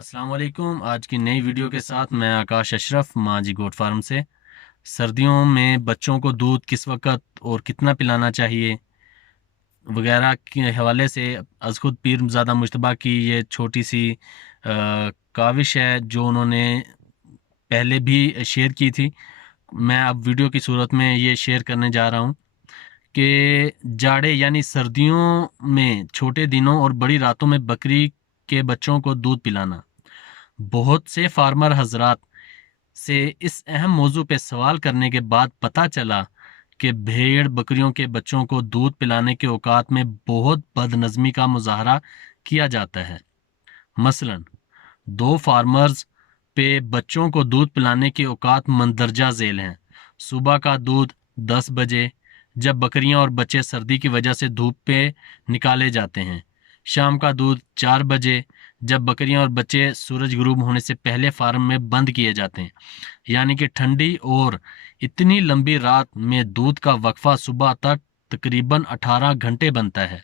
अस्सलाम वालेकुम। आज की नई वीडियो के साथ मैं आकाश अशरफ माजी गोट फार्म से। सर्दियों में बच्चों को दूध किस वक्त और कितना पिलाना चाहिए वगैरह के हवाले से अज़ खुद पीरज़ादा मुश्तबा की ये छोटी सी काविश है जो उन्होंने पहले भी शेयर की थी। मैं अब वीडियो की सूरत में ये शेयर करने जा रहा हूँ कि जाड़े यानी सर्दियों में छोटे दिनों और बड़ी रातों में बकरी के बच्चों को दूध पिलाना। बहुत से फार्मर हजरात से इस अहम मौजू पे सवाल करने के बाद पता चला कि भेड़ बकरियों के बच्चों को दूध पिलाने के औकात में बहुत बदनज़मी का मुजाहरा किया जाता है। मसलन दो फार्मर्स पे बच्चों को दूध पिलाने के औकात मंदरजा झेल हैं। सुबह का दूध 10 बजे जब बकरियां और बच्चे सर्दी की वजह से धूप पे निकाले जाते हैं। शाम का दूध 4 बजे जब बकरियां और बच्चे सूरज गुरूब होने से पहले फार्म में बंद किए जाते हैं। यानी कि ठंडी और इतनी लंबी रात में दूध का वक्फा सुबह तक तकरीबन 18 घंटे बनता है।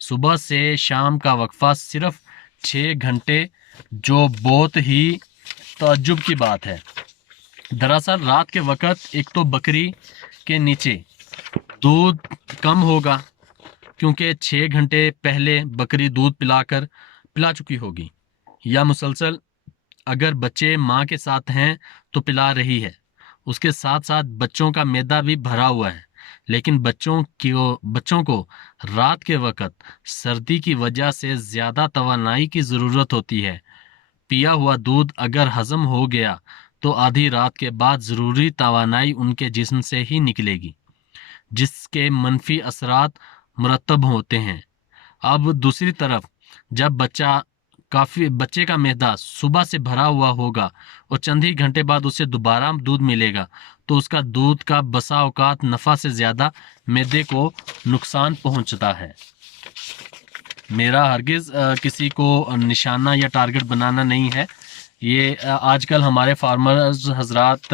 सुबह से शाम का वक्फा सिर्फ 6 घंटे, जो बहुत ही ताज्जुब की बात है। दरअसल रात के वक्त एक तो बकरी के नीचे दूध कम होगा क्योंकि 6 घंटे पहले बकरी दूध पिला चुकी होगी, या मुसलसल अगर बच्चे माँ के साथ हैं तो पिला रही है। उसके साथ साथ बच्चों का मैदा भी भरा हुआ है। लेकिन बच्चों को रात के वक्त सर्दी की वजह से ज़्यादा तवानाई की ज़रूरत होती है। पिया हुआ दूध अगर हजम हो गया तो आधी रात के बाद ज़रूरी तवानाई उनके जिस्म से ही निकलेगी, जिसके मनफी असरात मुरतब होते हैं। अब दूसरी तरफ जब बच्चे का मैदा सुबह से भरा हुआ होगा और चंद ही घंटे बाद उसे दोबारा दूध मिलेगा तो उसका दूध का बसा औकात नफ़ा से ज़्यादा मैदे को नुकसान पहुंचता है। मेरा हरगिज़ किसी को निशाना या टारगेट बनाना नहीं है। ये आजकल हमारे फार्मर्स हजरात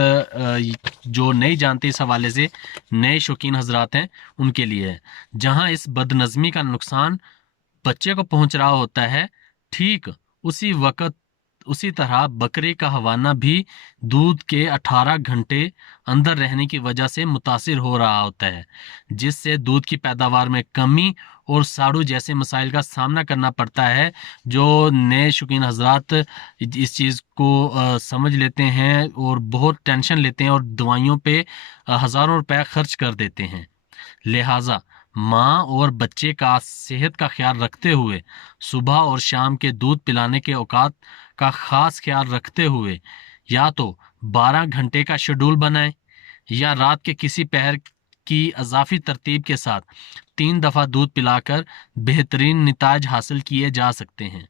जो नहीं जानते इस हवाले से, नए शौकीन हजरात हैं, उनके लिए है। जहां इस बदनज़मी का नुकसान बच्चे को पहुंच रहा होता है, ठीक उसी तरह बकरे का हवाना भी दूध के 18 घंटे अंदर रहने की वजह से मुतासिर हो रहा होता है, जिससे दूध की पैदावार में कमी और साड़ू जैसे मसाइल का सामना करना पड़ता है। जो नए शौकीन हजरात इस चीज़ को समझ लेते हैं और बहुत टेंशन लेते हैं और दवाइयों पे हज़ारों रुपए खर्च कर देते हैं। लिहाजा माँ और बच्चे का सेहत का ख्याल रखते हुए सुबह और शाम के दूध पिलाने के औकात का खास ख्याल रखते हुए या तो 12 घंटे का शेड्यूल बनाएं या रात के किसी पहर की अजाफी तरतीब के साथ 3 दफ़ा दूध पिलाकर बेहतरीन निताज हासिल किए जा सकते हैं।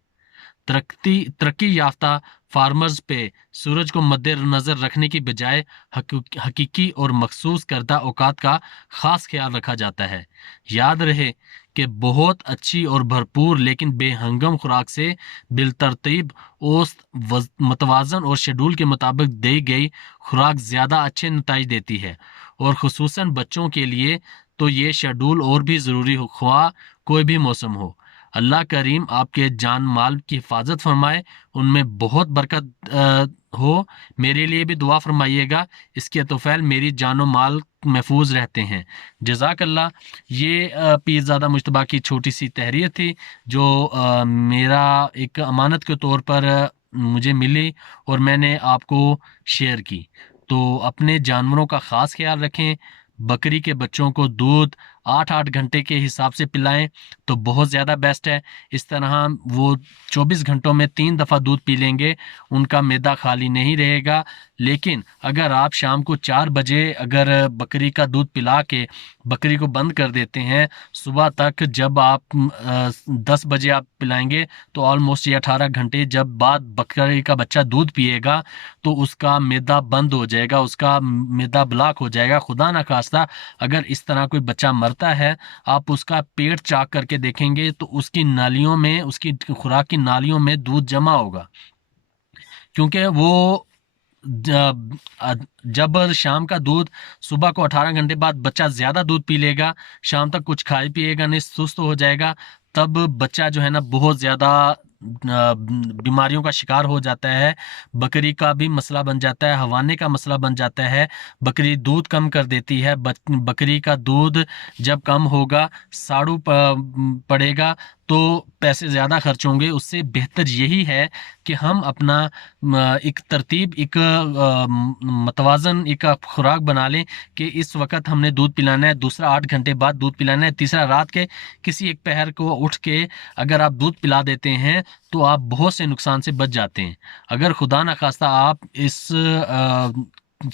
तरक्की याफ्ता फार्मर्स पे सूरज को मद्देनजर रखने की बजाय हकीकी और मखसूस करदा औकात का खास ख्याल रखा जाता है। याद रहे कि बहुत अच्छी और भरपूर लेकिन बेहंगम खुराक से बिलतरतीब औसत मतवाजन और शेड्यूल के मुताबिक दी गई खुराक ज़्यादा अच्छे नतीजे देती है, और खुसूसन बच्चों के लिए तो ये शेड्यूल और भी ज़रूरी हो, ख्वाह कोई भी मौसम हो। अल्लाह करीम आपके जान माल की हिफाजत फरमाए, उनमें बहुत बरकत हो। मेरे लिए भी दुआ फरमाइएगा, इसके तोफ़ैल मेरी जानो माल महफूज रहते हैं। जज़ाकल्लाह। ये पीरज़ादा मुश्तबा की छोटी सी तहरीर थी जो मेरा एक अमानत के तौर पर मुझे मिली और मैंने आपको शेयर की। तो अपने जानवरों का ख़ास ख्याल रखें। बकरी के बच्चों को दूध 8-8 घंटे के हिसाब से पिलाएं तो बहुत ज़्यादा बेस्ट है। इस तरह वो 24 घंटों में 3 दफ़ा दूध पी लेंगे, उनका मैदा खाली नहीं रहेगा। लेकिन अगर आप शाम को 4 बजे अगर बकरी का दूध पिला के बकरी को बंद कर देते हैं, सुबह तक जब आप 10 बजे आप पिलाएंगे तो ऑलमोस्ट ये 18 घंटे जब बाद बकरी का बच्चा दूध पिएगा तो उसका मैदा बंद हो जाएगा, उसका मैदा ब्लॉक हो जाएगा। खुदा ना खास्ता अगर इस तरह कोई बच्चा मरता है, आप उसका पेट चाक करके देखेंगे तो उसकी नालियों में, उसकी खुराक की नालियों में दूध जमा होगा, क्योंकि वो जब शाम का दूध, सुबह को 18 घंटे बाद बच्चा ज़्यादा दूध पी लेगा, शाम तक कुछ खाए पिएगा नहीं, सुस्त हो जाएगा, तब बच्चा जो है ना बहुत ज़्यादा बीमारियों का शिकार हो जाता है, बकरी का भी मसला बन जाता है, हवाने का मसला बन जाता है, बकरी दूध कम कर देती है, बकरी का दूध जब कम होगा, साड़ू पड़ेगा तो पैसे ज़्यादा खर्च होंगे। उससे बेहतर यही है कि हम अपना एक तरतीब, एक मतवाजन एक खुराक बना लें कि इस वक्त हमने दूध पिलाना है, दूसरा 8 घंटे बाद दूध पिलाना है, तीसरा रात के किसी एक पहर को उठ के अगर आप दूध पिला देते हैं तो आप बहुत से नुकसान से बच जाते हैं। अगर खुदा न खास्ता आप इस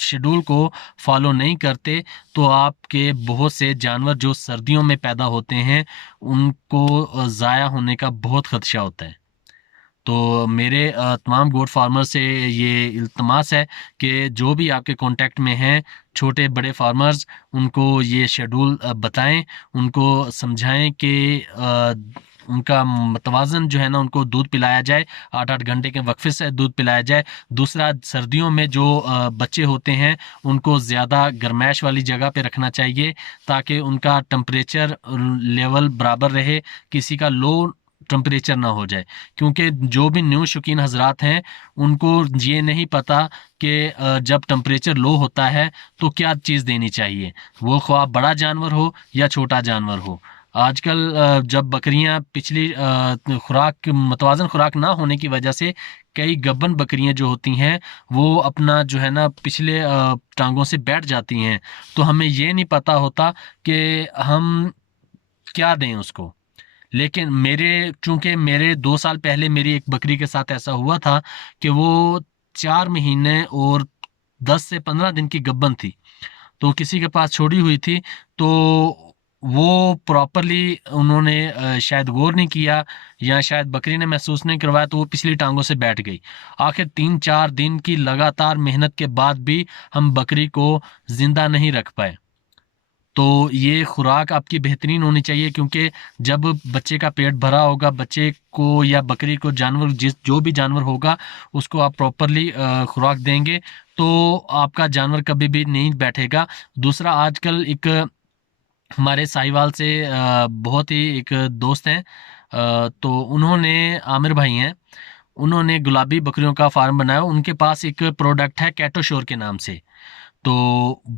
शेड्यूल को फॉलो नहीं करते तो आपके बहुत से जानवर जो सर्दियों में पैदा होते हैं उनको ज़ाया होने का बहुत ख़दशा होता है। तो मेरे तमाम गोट फार्मर से ये इल्तमास है कि जो भी आपके कांटेक्ट में हैं छोटे बड़े फार्मर्स, उनको ये शेड्यूल बताएं, उनको समझाएं कि उनका मतवाजन जो है ना, उनको दूध पिलाया जाए, 8-8 घंटे के वक्फे से दूध पिलाया जाए। दूसरा, सर्दियों में जो बच्चे होते हैं उनको ज़्यादा गर्मैश वाली जगह पे रखना चाहिए ताकि उनका टेम्परेचर लेवल बराबर रहे, किसी का लो टेम्परेचर ना हो जाए। क्योंकि जो भी न्यू शौकीन हजरात हैं उनको ये नहीं पता कि जब टेम्परेचर लो होता है तो क्या चीज़ देनी चाहिए, वो ख्वाह बड़ा जानवर हो या छोटा जानवर हो। आजकल जब बकरियां पिछली खुराक मतवाजन खुराक ना होने की वजह से कई गब्बन बकरियां जो होती हैं वो अपना जो है ना पिछले टांगों से बैठ जाती हैं, तो हमें ये नहीं पता होता कि हम क्या दें उसको। लेकिन चूंकि मेरे 2 साल पहले मेरी एक बकरी के साथ ऐसा हुआ था कि वो 4 महीने और 10 से 15 दिन की गब्बन थी, तो किसी के पास छोड़ी हुई थी, तो वो प्रॉपरली उन्होंने शायद गौर नहीं किया या शायद बकरी ने महसूस नहीं करवाया, तो वो पिछली टांगों से बैठ गई। आखिर 3-4 दिन की लगातार मेहनत के बाद भी हम बकरी को जिंदा नहीं रख पाए। तो ये खुराक आपकी बेहतरीन होनी चाहिए, क्योंकि जब बच्चे का पेट भरा होगा, बच्चे को या बकरी को, जानवर जो भी जानवर होगा उसको आप प्रॉपरली खुराक देंगे तो आपका जानवर कभी भी नहीं बैठेगा। दूसरा, आजकल एक हमारे साहिवाल से बहुत ही एक दोस्त हैं, तो उन्होंने, आमिर भाई हैं, उन्होंने गुलाबी बकरियों का फार्म बनाया। उनके पास एक प्रोडक्ट है कैटोशोर के नाम से। तो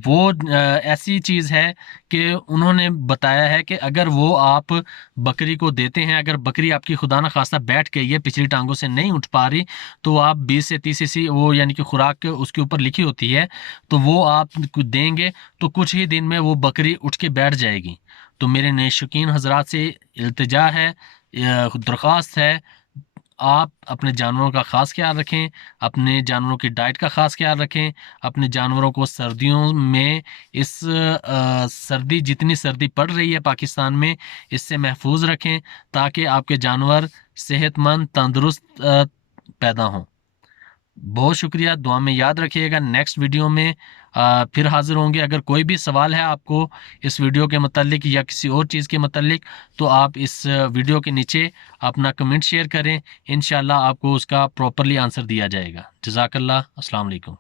वो ऐसी चीज़ है कि उन्होंने बताया है कि अगर वो आप बकरी को देते हैं, अगर बकरी आपकी खुदा न खास्ता बैठ गई है, पिछली टांगों से नहीं उठ पा रही, तो आप 20 से 30 सीसी वो यानी कि खुराक उसके ऊपर लिखी होती है, तो वो आप देंगे तो कुछ ही दिन में वो बकरी उठ के बैठ जाएगी। तो मेरे नए शौकीन हजरात से इल्तिजा है, दरख्वास्त है, आप अपने जानवरों का ख़ास ख्याल रखें, अपने जानवरों की डाइट का ख़ास ख्याल रखें, अपने जानवरों को सर्दियों में इस सर्दी, जितनी सर्दी पड़ रही है पाकिस्तान में, इससे महफूज रखें ताकि आपके जानवर सेहतमंद, तंदुरुस्त पैदा हों। बहुत शुक्रिया, दुआ में याद रखिएगा। नेक्स्ट वीडियो में फिर हाजिर होंगे। अगर कोई भी सवाल है आपको इस वीडियो के मतलब या किसी और चीज़ के मतलब, तो आप इस वीडियो के नीचे अपना कमेंट शेयर करें, इंशाल्लाह आपको उसका प्रॉपरली आंसर दिया जाएगा। जज़ाकल्लाह, अस्सलाम वालेकुम।